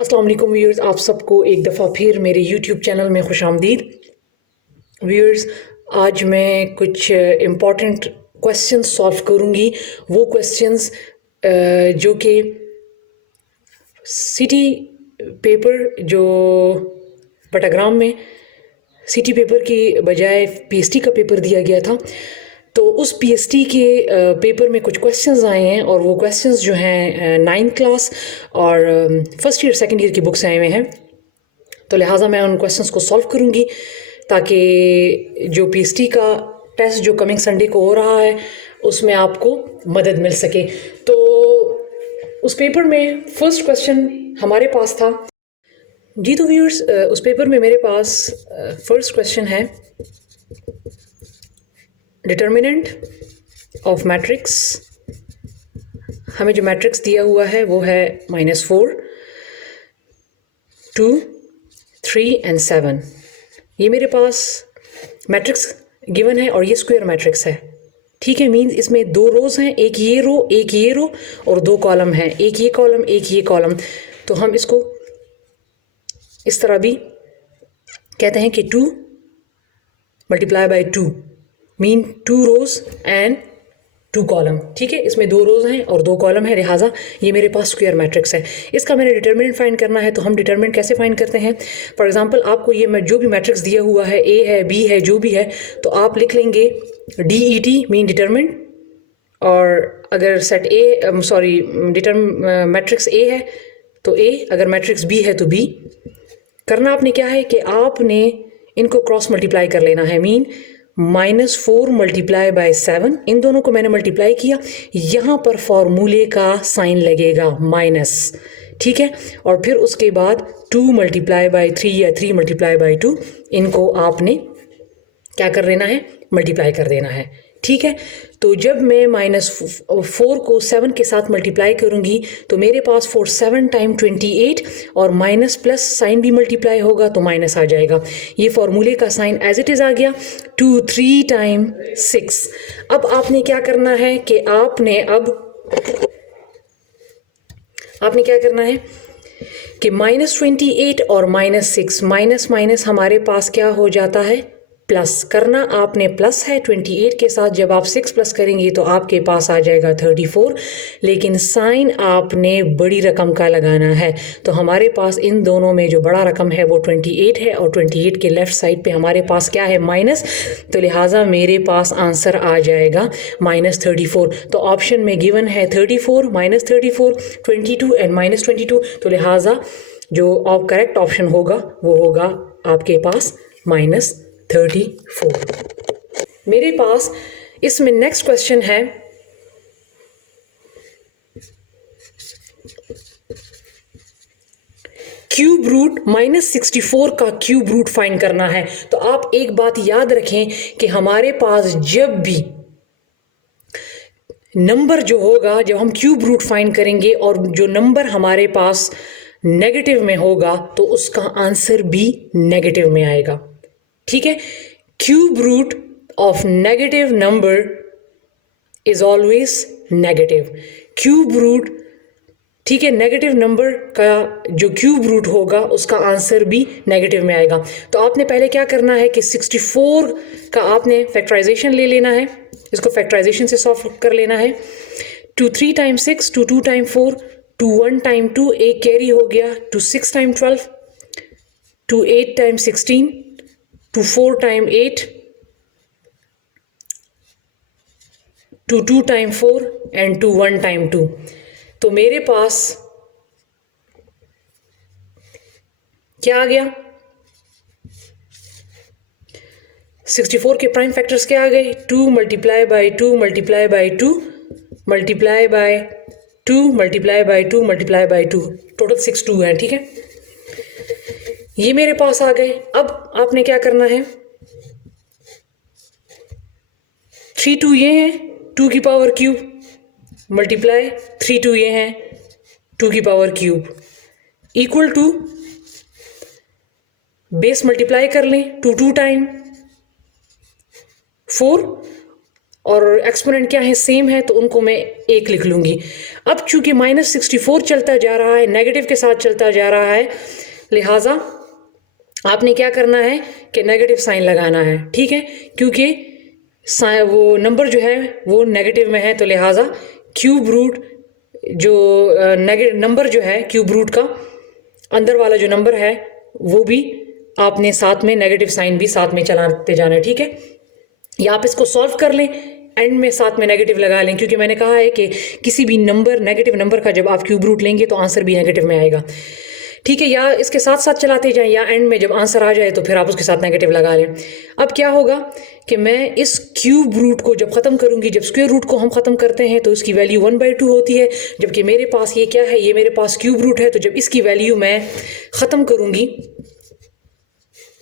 अस्सलाम वालेकुम व्यूअर्स, आप सबको एक दफ़ा फिर मेरे यूट्यूब चैनल में खुशामदीद। व्यूअर्स, आज मैं कुछ इम्पॉर्टेंट क्वेश्चंस सॉल्व करूँगी। वो क्वेश्चंस जो कि सिटी पेपर जो बटाग्राम में सिटी पेपर की बजाय पीएसटी का पेपर दिया गया था, तो उस पीएसटी के पेपर में कुछ क्वेश्चंस आए हैं और वो क्वेश्चंस जो हैं 9th क्लास और फर्स्ट ईयर सेकंड ईयर की बुक से आए हुए हैं। तो लिहाजा मैं उन क्वेश्चंस को सॉल्व करूँगी ताकि जो पीएसटी का टेस्ट जो कमिंग संडे को हो रहा है उसमें आपको मदद मिल सके। तो उस पेपर में फर्स्ट क्वेश्चन हमारे पास था जी। तो व्यूअर्स, उस पेपर में मेरे पास फर्स्ट क्वेश्चन है, डिटर्मिनेंट ऑफ मैट्रिक्स। हमें जो मैट्रिक्स दिया हुआ है वो है -4, 2, 3 एंड 7। ये मेरे पास मैट्रिक्स गिवन है और ये स्क्वायर मैट्रिक्स है, ठीक है। मीन्स इसमें 2 रोज़ हैं, एक ये रो एक ये रो और 2 कॉलम हैं, एक ये कॉलम एक ये कॉलम। तो हम इसको इस तरह भी कहते हैं कि 2 multiply by 2 mean 2 rows and 2 column, ठीक है। इसमें 2 रोज़ हैं और 2 कॉलम है, लिहाजा ये मेरे पास स्क्वायर मैट्रिक्स है। इसका मैंने डिटर्मिनेंट फाइंड करना है। तो हम डिटर्मिनेंट कैसे फाइंड करते हैं? फॉर एग्जांपल, आपको ये जो भी मैट्रिक्स दिया हुआ है, ए है बी है जो भी है, तो आप लिख लेंगे DET मीन डिटर्मिनेंट। और अगर set A sorry matrix A है तो ए, अगर मैट्रिक्स बी है तो बी। करना आपने क्या है कि आपने इनको क्रॉस मल्टीप्लाई कर लेना है। मीन -4 मल्टीप्लाई बाय 7, इन दोनों को मैंने मल्टीप्लाई किया, यहाँ पर फॉर्मूले का साइन लगेगा माइनस, ठीक है। और फिर उसके बाद 2 मल्टीप्लाई बाय 3 या 3 मल्टीप्लाई बाय 2, इनको आपने क्या कर लेना है? मल्टीप्लाई कर देना है, ठीक है। तो जब मैं -4 को 7 के साथ मल्टीप्लाई करूंगी तो मेरे पास 4 7 टाइम 28 और माइनस प्लस साइन भी मल्टीप्लाई होगा तो माइनस आ जाएगा। ये फॉर्मूले का साइन एज इट इज़ आ गया। 2 3 टाइम 6। अब आपने क्या करना है कि आपने क्या करना है कि -28 और -6 माइनस माइनस हमारे पास क्या हो जाता है? प्लस। करना आपने प्लस है 28 के साथ, जब आप 6 प्लस करेंगे तो आपके पास आ जाएगा 34, लेकिन साइन आपने बड़ी रकम का लगाना है। तो हमारे पास इन दोनों में जो बड़ा रकम है वो 28 है और 28 के लेफ़्ट साइड पे हमारे पास क्या है? माइनस। तो लिहाजा मेरे पास आंसर आ जाएगा -34। तो ऑप्शन में गिवन है 34, -34, 22 एंड -22। तो लिहाजा जो करेक्ट ऑप्शन होगा वो होगा आपके पास -34। मेरे पास इसमें नेक्स्ट क्वेश्चन है, क्यूब रूट -64 का क्यूब रूट फाइंड करना है। तो आप एक बात याद रखें कि हमारे पास जब भी नंबर जो होगा, जब हम क्यूब रूट फाइंड करेंगे और जो नंबर हमारे पास नेगेटिव में होगा तो उसका आंसर भी नेगेटिव में आएगा, ठीक है। Cube root of negative number is always negative. Cube root, ठीक है, नेगेटिव नंबर का जो क्यूब रूट होगा उसका आंसर भी नेगेटिव में आएगा। तो आपने पहले क्या करना है कि 64 का आपने फैक्टराइजेशन ले लेना है, इसको फैक्टराइजेशन से सॉल्व कर लेना है। 2 3 टाइम 6, 2 2 टाइम 4, 2 1 टाइम 2, एक कैरी हो गया, 2 6 time 12, 2 8 time 16, 2 4 time 8, 2 2 time 4 and 2 1 time 2। तो मेरे पास क्या आ गया? 64 के प्राइम फैक्टर्स क्या आ गए? 2 multiply by 2 multiply by 2 multiply by 2 multiply by 2 multiply by 2, total 62 है, ठीक है। ये मेरे पास आ गए। अब आपने क्या करना है? 3 2 ये हैं, 2 की पावर क्यूब मल्टीप्लाई 3 2 ये हैं, 2 की power cube equal to base multiply कर लें 2 2 टाइम 4 और एक्सपोनेंट क्या है, सेम है, तो उनको मैं 1 लिख लूँगी। अब चूंकि -64 चलता जा रहा है, नेगेटिव के साथ चलता जा रहा है, लिहाजा आपने क्या करना है कि नेगेटिव साइन लगाना है, ठीक है, क्योंकि वो नंबर जो है वो नेगेटिव में है, तो लिहाजा क्यूब रूट जो नेगेटिव नंबर जो है क्यूब रूट का अंदर वाला जो नंबर है वो भी आपने साथ में नेगेटिव साइन भी साथ में चलाते जाना है, ठीक है। या आप इसको सॉल्व कर लें, एंड में साथ में नेगेटिव लगा लें, क्योंकि मैंने कहा है कि किसी भी नंबर नेगेटिव नंबर का जब आप क्यूब रूट लेंगे तो आंसर भी नेगेटिव में आएगा, ठीक है। या इसके साथ साथ चलाते जाएं, या एंड में जब आंसर आ जाए तो फिर आप उसके साथ नेगेटिव लगा लें। अब क्या होगा कि मैं इस क्यूब रूट को जब ख़त्म करूंगी, जब स्क्वायर रूट को हम ख़त्म करते हैं तो इसकी वैल्यू 1/2 होती है, जबकि मेरे पास ये क्या है, ये मेरे पास क्यूब रूट है, तो जब इसकी वैल्यू मैं ख़त्म करूंगी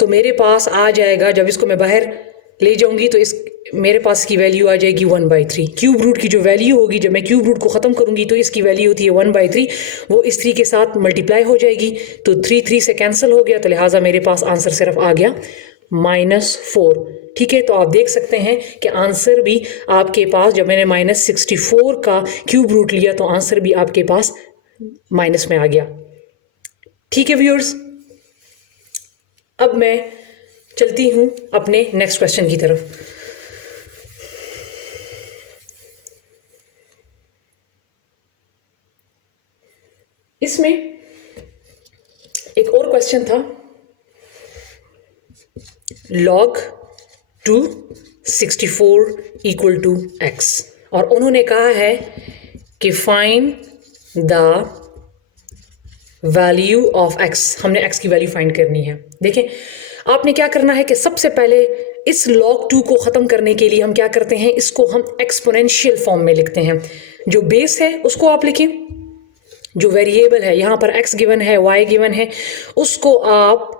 तो मेरे पास आ जाएगा, जब इसको मैं बाहर ले जाऊंगी तो इस मेरे पास की वैल्यू आ जाएगी 1/3। क्यूब रूट की जो वैल्यू होगी, जब मैं क्यूब रूट को ख़त्म करूंगी तो इसकी वैल्यू होती है 1/3, वो इस 3 के साथ मल्टीप्लाई हो जाएगी, तो 3 3 से कैंसिल हो गया, तो लिहाजा मेरे पास आंसर सिर्फ आ गया -4, ठीक है। तो आप देख सकते हैं कि आंसर भी आपके पास, जब मैंने -64 का क्यूब रूट लिया तो आंसर भी आपके पास माइनस में आ गया, ठीक है व्यूअर्स। अब मैं चलती हूं अपने नेक्स्ट क्वेश्चन की तरफ। इसमें एक और क्वेश्चन था, log 264 = x, और उन्होंने कहा है कि find the value of x। हमने x की वैल्यू फाइंड करनी है। देखें, आपने क्या करना है कि सबसे पहले इस log 2 को ख़त्म करने के लिए हम क्या करते हैं, इसको हम एक्सपोनेंशियल फॉर्म में लिखते हैं। जो बेस है उसको आप लिखें, जो वेरिएबल है यहाँ पर x गिवन है, y गिवन है, उसको आप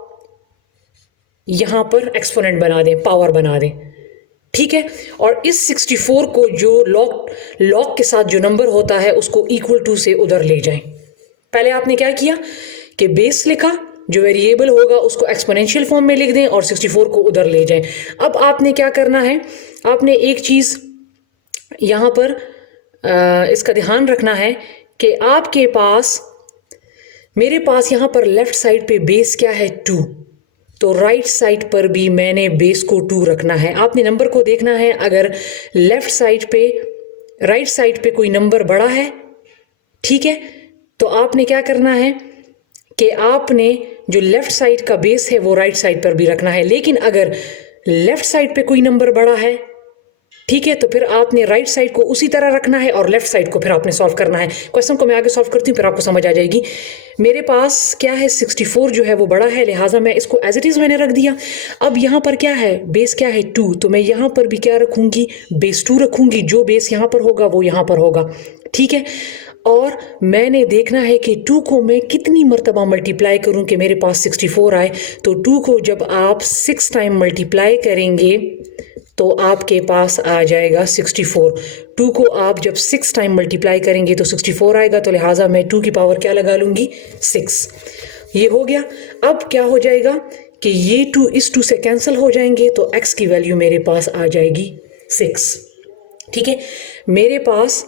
यहाँ पर एक्सपोनेंट बना दें, पावर बना दें, ठीक है। और इस 64 को जो log के साथ जो नंबर होता है उसको =2 से उधर ले जाएं। पहले आपने क्या किया कि बेस लिखा, जो वेरिएबल होगा उसको एक्सपोनेंशियल फॉर्म में लिख दें और 64 को उधर ले जाएं। अब आपने क्या करना है, आपने एक चीज़ यहाँ पर इसका ध्यान रखना है कि आपके पास, मेरे पास यहाँ पर लेफ्ट साइड पे बेस क्या है 2, तो राइट साइड पर भी मैंने बेस को 2 रखना है। आपने नंबर को देखना है, अगर लेफ्ट साइड पे राइट साइड पे कोई नंबर बड़ा है, ठीक है, तो आपने क्या करना है कि आपने जो लेफ्ट साइड का बेस है वो राइट साइड पर भी रखना है। लेकिन अगर लेफ्ट साइड पे कोई नंबर बड़ा है, ठीक है, तो फिर आपने राइट साइड को उसी तरह रखना है और लेफ्ट साइड को फिर आपने सॉल्व करना है। क्वेश्चन को मैं आगे सॉल्व करती हूँ, फिर आपको समझ आ जाएगी। मेरे पास क्या है, 64 जो है वो बड़ा है, लिहाजा मैं इसको एज इट इज़ मैंने रख दिया। अब यहाँ पर क्या है, बेस क्या है 2, तो मैं यहाँ पर भी क्या रखूँगी, बेस 2 रखूँगी। जो बेस यहाँ पर होगा वो यहाँ पर होगा, ठीक है। और मैंने देखना है कि 2 को मैं कितनी मरतबा मल्टीप्लाई करूं कि मेरे पास 64 आए। तो 2 को जब आप 6 टाइम मल्टीप्लाई करेंगे तो आपके पास आ जाएगा 64। 2 को आप जब 6 टाइम मल्टीप्लाई करेंगे तो 64 आएगा, तो लिहाजा मैं 2 की पावर क्या लगा लूँगी, 6। ये हो गया। अब क्या हो जाएगा कि ये 2 इस 2 से कैंसिल हो जाएंगे, तो x की वैल्यू मेरे पास आ जाएगी 6, ठीक है। मेरे पास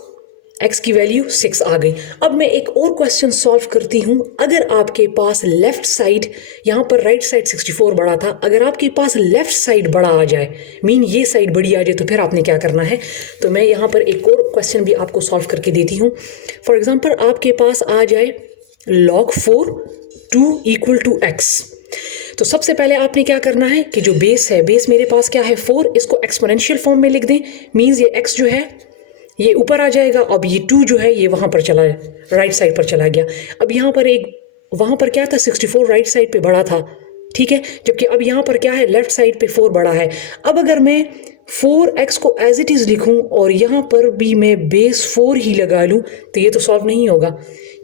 x की वैल्यू 6 आ गई। अब मैं एक और क्वेश्चन सॉल्व करती हूँ। अगर आपके पास लेफ्ट साइड, यहाँ पर राइट साइड 64 बड़ा था, अगर आपके पास लेफ्ट साइड बड़ा आ जाए, मीन ये साइड बड़ी आ जाए, तो फिर आपने क्या करना है, तो मैं यहाँ पर एक और क्वेश्चन भी आपको सॉल्व करके देती हूँ। फॉर एग्जाम्पल आपके पास आ जाए log 4 2 = x, तो सबसे पहले आपने क्या करना है कि जो बेस है, बेस मेरे पास क्या है 4, इसको एक्सपोनेंशियल फॉर्म में लिख दें। मीन्स ये x जो है ये ऊपर आ जाएगा, अब ये 2 जो है ये वहाँ पर चला, राइट साइड पर चला गया। अब यहाँ पर वहाँ पर क्या था, 64 राइट साइड पे बड़ा था, ठीक है, जबकि अब यहाँ पर क्या है, लेफ्ट साइड पे 4 बड़ा है। अब अगर मैं 4x को एज इट इज़ लिखूँ और यहाँ पर भी मैं बेस 4 ही लगा लूँ, तो ये तो सॉल्व नहीं होगा,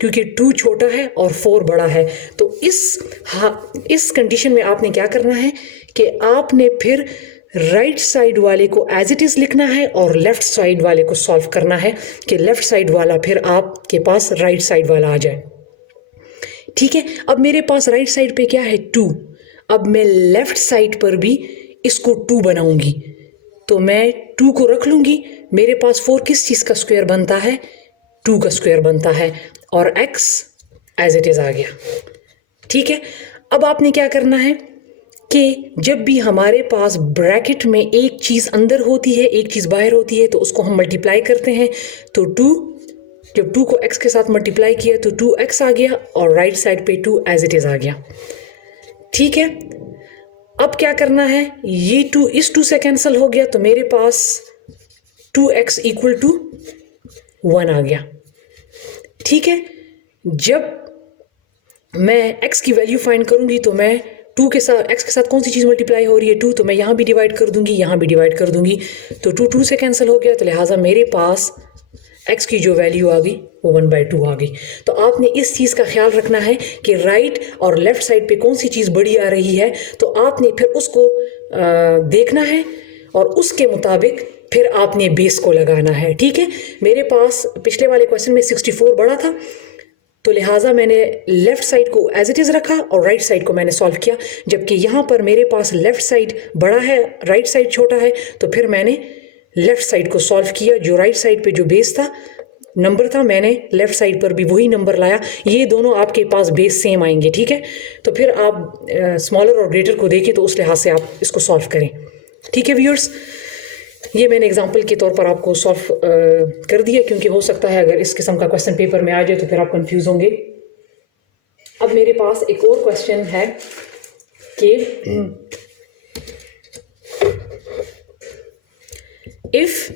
क्योंकि 2 छोटा है और 4 बड़ा है। तो इस कंडीशन में आपने क्या करना है कि आपने फिर राइट साइड वाले को एज इट इज़ लिखना है और लेफ्ट साइड वाले को सॉल्व करना है कि लेफ्ट साइड वाला फिर आपके पास राइट साइड वाला आ जाए, ठीक है। अब मेरे पास राइट साइड पे क्या है 2, अब मैं लेफ्ट साइड पर भी इसको 2 बनाऊंगी, तो मैं 2 को रख लूँगी, मेरे पास 4 किस चीज़ का स्क्वायर बनता है, 2 का स्क्वायर बनता है, और x एज इट इज़ आ गया। ठीक है, अब आपने क्या करना है कि जब भी हमारे पास ब्रैकेट में एक चीज़ अंदर होती है, एक चीज़ बाहर होती है, तो उसको हम मल्टीप्लाई करते हैं। तो 2, जब 2 को x के साथ मल्टीप्लाई किया तो 2x आ गया, और राइट साइड पे 2 एज इट इज़ आ गया। ठीक है, अब क्या करना है, ये 2 इस 2 से कैंसिल हो गया, तो मेरे पास 2x इक्वल टू 1 आ गया। ठीक है, जब मैं x की वैल्यू फाइंड करूंगी तो मैं 2 के साथ, x के साथ कौन सी चीज़ मल्टीप्लाई हो रही है, 2, तो मैं यहाँ भी डिवाइड कर दूंगी, यहाँ भी डिवाइड कर दूंगी, तो 2 2 से कैंसिल हो गया, तो लिहाजा मेरे पास x की जो वैल्यू आ गई वो 1/2 आ गई। तो आपने इस चीज़ का ख्याल रखना है कि राइट और लेफ़्ट साइड पे कौन सी चीज़ बड़ी आ रही है, तो आपने फिर उसको देखना है और उसके मुताबिक फिर आपने बेस को लगाना है। ठीक है, मेरे पास पिछले वाले क्वेश्चन में 64 बड़ा था, तो लिहाजा मैंने लेफ़्ट साइड को एज इट इज़ रखा और राइट साइड को मैंने सॉल्व किया, जबकि यहाँ पर मेरे पास लेफ़्ट साइड बड़ा है, राइट साइड छोटा है, तो फिर मैंने लेफ़्ट साइड को सॉल्व किया। जो राइट साइड पे जो बेस था, नंबर था, मैंने लेफ़्ट साइड पर भी वही नंबर लाया। ये दोनों आपके पास बेस सेम आएंगे। ठीक है, तो फिर आप स्मॉलर और ग्रेटर को देखें तो उस लिहाज से आप इसको सॉल्व करें। ठीक है व्यूअर्स, ये मैंने एग्जाम्पल के तौर पर आपको सॉल्व कर दिया, क्योंकि हो सकता है अगर इस किस्म का क्वेश्चन पेपर में आ जाए तो फिर आप कंफ्यूज होंगे। अब मेरे पास एक और क्वेश्चन है कि इफ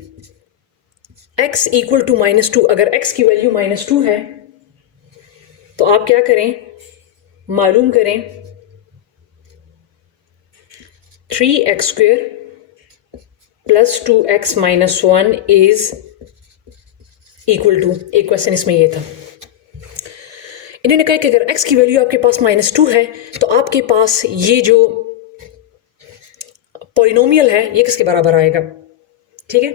x इक्वल टू -2, अगर x की वैल्यू -2 है तो आप क्या करें, मालूम करें 3x² plus 2x minus 1 is equal to, एक क्वेश्चन इसमें ये था, इन्होंने कहा कि अगर x की वैल्यू आपके पास -2 है तो आपके पास ये जो पॉलिनोमियल है ये किसके बराबर आएगा। ठीक है,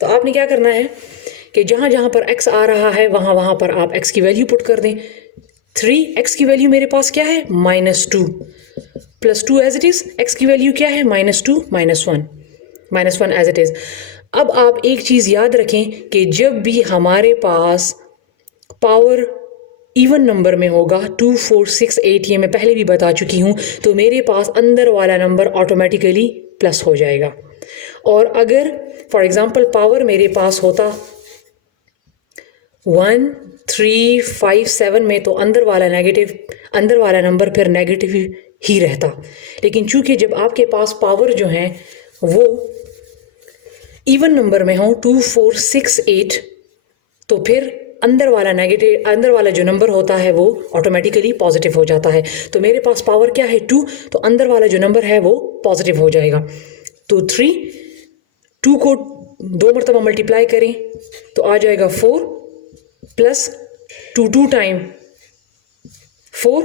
तो आपने क्या करना है कि जहां जहां पर x आ रहा है वहां वहां पर आप x की वैल्यू पुट कर दें। 3x की वैल्यू मेरे पास क्या है, -2 plus 2 as it is, x की वैल्यू क्या है, -2 -1 एज इट इज। अब आप एक चीज़ याद रखें कि जब भी हमारे पास पावर इवन नंबर में होगा, 2 4 6 8, ये मैं पहले भी बता चुकी हूँ, तो मेरे पास अंदर वाला नंबर ऑटोमेटिकली प्लस हो जाएगा। और अगर फॉर एग्जांपल पावर मेरे पास होता 1 3 5 7 में, तो अंदर वाला नंबर फिर नेगेटिव ही रहता। लेकिन चूंकि जब आपके पास पावर जो है वो इवन नंबर में हो 2 4 6 8, तो फिर अंदर वाला जो नंबर होता है वो ऑटोमेटिकली पॉजिटिव हो जाता है। तो मेरे पास पावर क्या है 2, तो अंदर वाला जो नंबर है वो पॉजिटिव हो जाएगा। तो 2 को 2 मरतबा मल्टीप्लाई करें तो आ जाएगा 4 प्लस 2 टाइम 4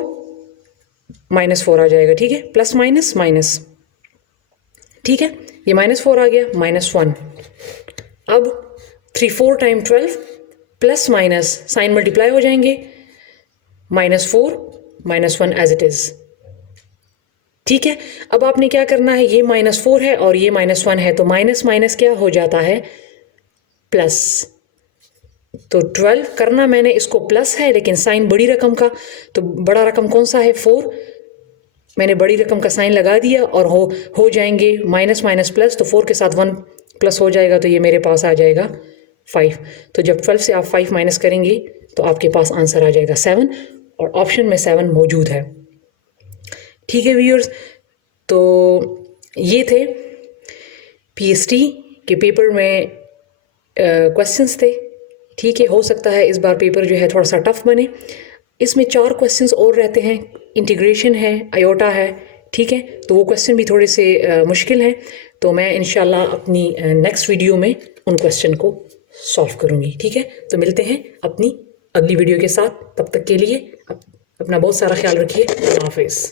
-4 आ जाएगा। ठीक है, प्लस माइनस माइनस, ठीक है, ये -4 आ गया, -1। अब 3 4 time 12 plus minus sign multiply हो जाएंगे, -4 -1 एज इट इज। ठीक है, अब आपने क्या करना है, ये -4 है और ये -1 है, तो माइनस माइनस क्या हो जाता है, प्लस। तो 12 करना मैंने इसको प्लस है, लेकिन साइन बड़ी रकम का, तो बड़ा रकम कौन सा है 4, मैंने बड़ी रकम का साइन लगा दिया और हो जाएंगे माइनस माइनस प्लस, तो 4 के साथ 1 प्लस हो जाएगा, तो ये मेरे पास आ जाएगा 5। तो जब 12 से आप 5 माइनस करेंगे तो आपके पास आंसर आ जाएगा 7, और ऑप्शन में 7 मौजूद है। ठीक है व्यूअर्स, तो ये थे PhD के पेपर में क्वेश्चंस थे। ठीक है, हो सकता है इस बार पेपर जो है थोड़ा सा टफ बने। इसमें 4 क्वेश्चंस और रहते हैं, इंटीग्रेशन है, आयोटा है। ठीक है, तो वो क्वेश्चन भी थोड़े से मुश्किल हैं, तो मैं इंशाल्लाह अपनी नेक्स्ट वीडियो में उन क्वेश्चन को सॉल्व करूँगी। ठीक है, तो मिलते हैं अपनी अगली वीडियो के साथ, तब तक के लिए अपना बहुत सारा ख्याल रखिए। अल्लाह हाफिज़।